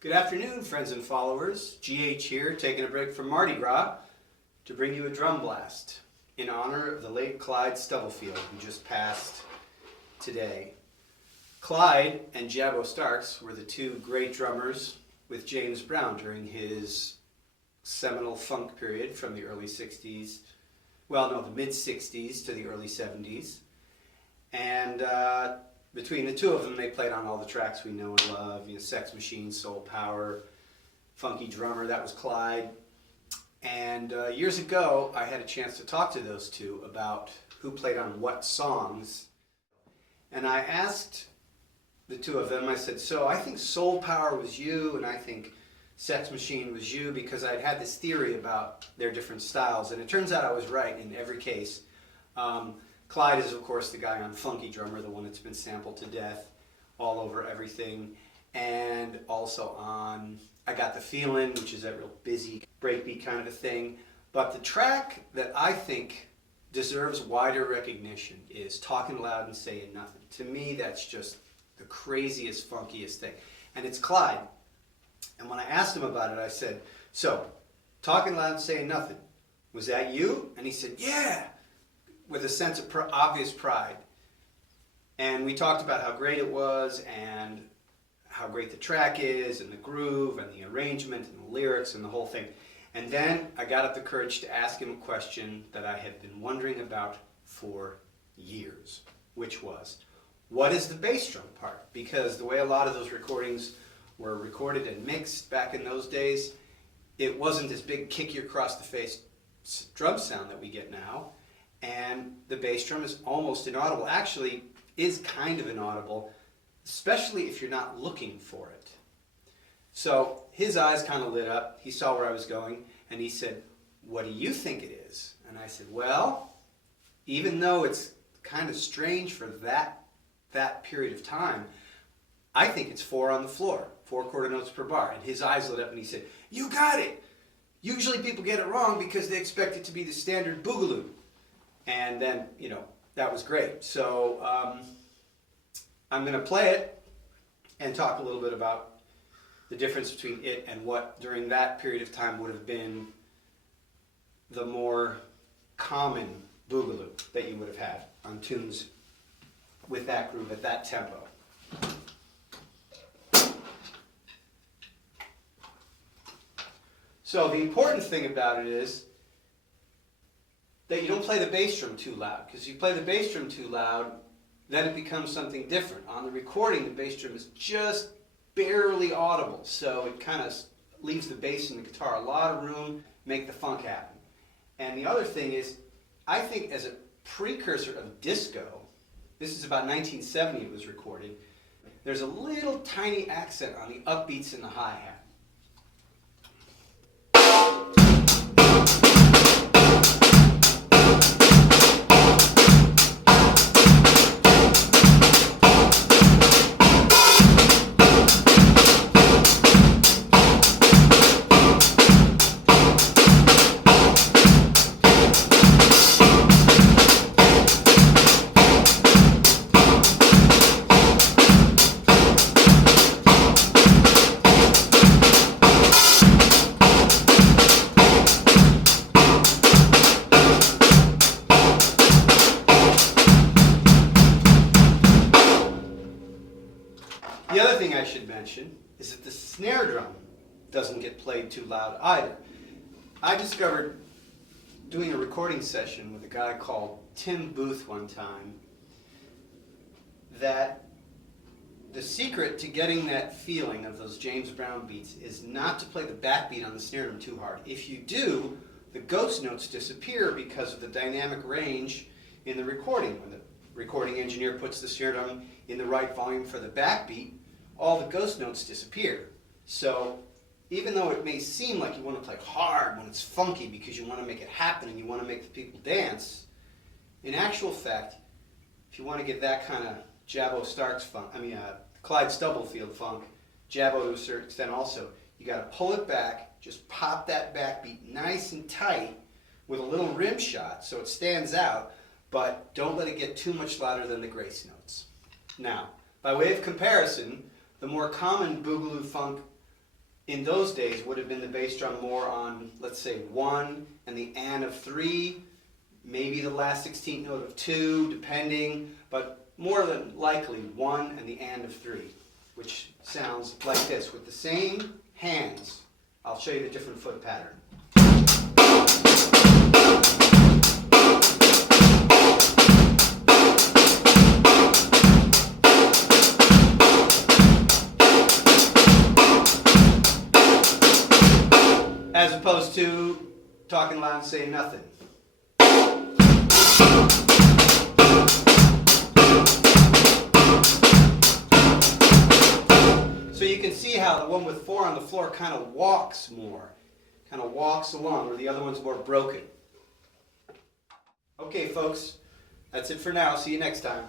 Good afternoon, friends and followers. GH here, taking a break from Mardi Gras to bring you a drum blast in honor of the late Clyde Stubblefield, who just passed today. Clyde and Jabo Starks were the two great drummers with James Brown during his seminal funk period from the early 60s, the mid-60s to the early 70s. And between the two of them, they played on all the tracks we know and love, Sex Machine, Soul Power, Funky Drummer, that was Clyde. And years ago, I had a chance to talk to those two about who played on what songs. And I asked the two of them, I said, so I think Soul Power was you, and I think Sex Machine was you, because I'd had this theory about their different styles. And it turns out I was right in every case. Clyde is, of course, the guy on Funky Drummer, the one that's been sampled to death all over everything. And also on I Got the Feeling, which is that real busy breakbeat kind of a thing. But the track that I think deserves wider recognition is Talkin' Loud and Sayin' Nothing. To me, that's just the craziest, funkiest thing. And it's Clyde. And when I asked him about it, I said, so, Talkin' Loud and Sayin' Nothing, was that you? And he said, yeah, with a sense of obvious pride. And we talked about how great it was and how great the track is and the groove and the arrangement and the lyrics and the whole thing. And then I got up the courage to ask him a question that I had been wondering about for years, which was, what is the bass drum part? Because the way a lot of those recordings were recorded and mixed back in those days, it wasn't this big kick you across the face drum sound that we get now. And the bass drum is almost inaudible. Actually, is kind of inaudible, especially if you're not looking for it. So his eyes kind of lit up. He saw where I was going, and he said, what do you think it is? And I said, well, even though it's kind of strange for that period of time, I think it's 4 on the floor, 4 quarter notes per bar. And his eyes lit up, and he said, you got it! Usually people get it wrong because they expect it to be the standard boogaloo. And then, that was great. So I'm going to play it and talk a little bit about the difference between it and what during that period of time would have been the more common boogaloo that you would have had on tunes with that groove at that tempo. So the important thing about it is that you don't play the bass drum too loud, because if you play the bass drum too loud, then it becomes something different. On the recording, the bass drum is just barely audible, so it kind of leaves the bass and the guitar a lot of room, make the funk happen. And the other thing is, I think as a precursor of disco, this is about 1970 it was recorded, there's a little tiny accent on the upbeats and the hi-hat. The other thing I should mention is that the snare drum doesn't get played too loud either. I discovered doing a recording session with a guy called Tim Booth one time that the secret to getting that feeling of those James Brown beats is not to play the backbeat on the snare drum too hard. If you do, the ghost notes disappear because of the dynamic range in the recording. When the recording engineer puts the snare drum in the right volume for the backbeat, all the ghost notes disappear. So even though it may seem like you want to play hard when it's funky because you want to make it happen and you want to make the people dance, in actual fact, if you want to get that kind of Jabo Starks funk, Clyde Stubblefield funk, Jabo to a certain extent also, you got to pull it back, just pop that backbeat nice and tight with a little rim shot so it stands out, but don't let it get too much louder than the grace notes. Now, by way of comparison, the more common boogaloo funk in those days would have been the bass drum more on, let's say, 1 and the an of 3, maybe the last 16th note of 2, depending, but more than likely 1 and the and of 3, which sounds like this with the same hands. I'll show you the different foot pattern. As opposed to talking loud and saying nothing. So you can see how the one with 4 on the floor kind of walks more, kind of walks along, where the other one's more broken. Okay, folks, that's it for now. See you next time.